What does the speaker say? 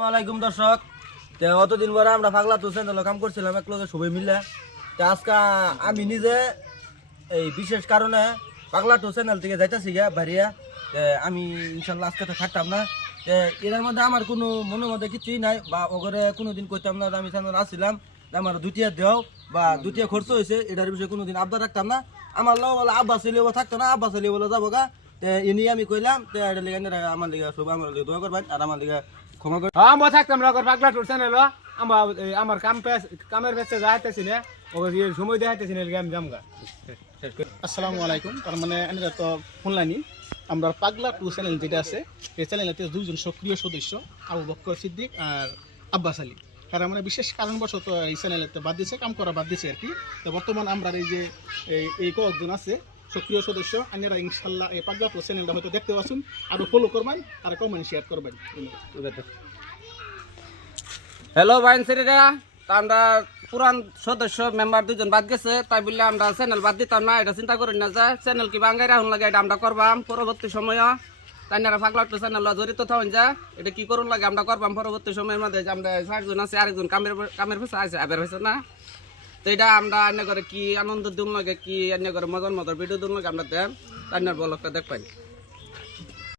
আসসালামাইকুম দর্শক, অতদিন পরে আমরা পাগলা তো চ্যানেলে কাম করছিলাম এক লগে সবাই মিলে। আজকে আমি নিজে এই বিশেষ কারণে পাগলা তো চ্যানেল থেকে যাইতেছি গা বাড়িয়া। আমি ইনশাল্লাহ আজকে তো থাকতাম না। এর মধ্যে আমার কোনো মনের মধ্যে কিছুই নাই, বা ওগরে কোনোদিন কইতাম না আমি চ্যানেল আসছিলাম, আমার দুটিয়া দেও বা দুটিয়া খরচ হয়েছে, এটার বিষয়ে কোনোদিন আবদার রাখতাম না। আমার লোক বলে আব্বা ছেলে থাকতো না, আব্বা ছেলে বলে যাবো গা। এনে আমি কইলাম এটা লেগে আমার লিগে সব আমার লিগে দোয়া করবেন আর আমার লিগে ক্ষমা করে। হ্যাঁ মই থাকতাম লগর পাগলা টুর চ্যানেল আমার কামের পেছে যাইতেছি না, সময় দেখাইতেছি না, আমি যামগা। আসসালামু আলাইকুম। তার মানে আমরা তো শুনলানি আমরা পাগলা টু চ্যানেল যেটা আছে এই চ্যানেলতে দুইজন সক্রিয় সদস্য আবু বক্কর সিদ্দিক আর আব্বাস আলী, তারা মানে বিশেষ কারণবশত এই চ্যানেলেতে বাদ দিয়েছে, কাম করা বাদ দিয়েছে আর কি। তো বর্তমান আমরা এই যে এই কয়েকজন আছে সক্রিয় সদস্য, আপনারা ইনশাল্লাহ এই পাগলা টু চ্যানেলটা হয়তো দেখতে পাচ্ছেন, আরও ফলো করবেন আর কমেন্ট শেয়ার করবেন। হ্যালো বাইনসেরিরা, তা আমরা পুরান সদস্য মেম্বার দুজন বাদ গেছে, তাই বললে আমরা চ্যানেল বাদ দিতাম না। এটা চিন্তা করি না যে চ্যানেল কি বাঙ্গাই রাখুন লাগে, এটা আমরা করবাম পরবর্তী সময়। তাই না পাগলা টু চ্যানেল জড়িত থাকুন যা এটা কি করুন লাগে আমরা করবাম পরবর্তী সময়ের মধ্যে। আমরা 4জন আছে, আরেকজন কামের পেছে আছে, আবার হয়েছে না। তো এটা আমরা আন্য করে কি আনন্দ দিন লাগে, কি আন্য করে মজার ভিডিও দিন লাগে আমরা দেন, তাই না বলকটা দেখবেন।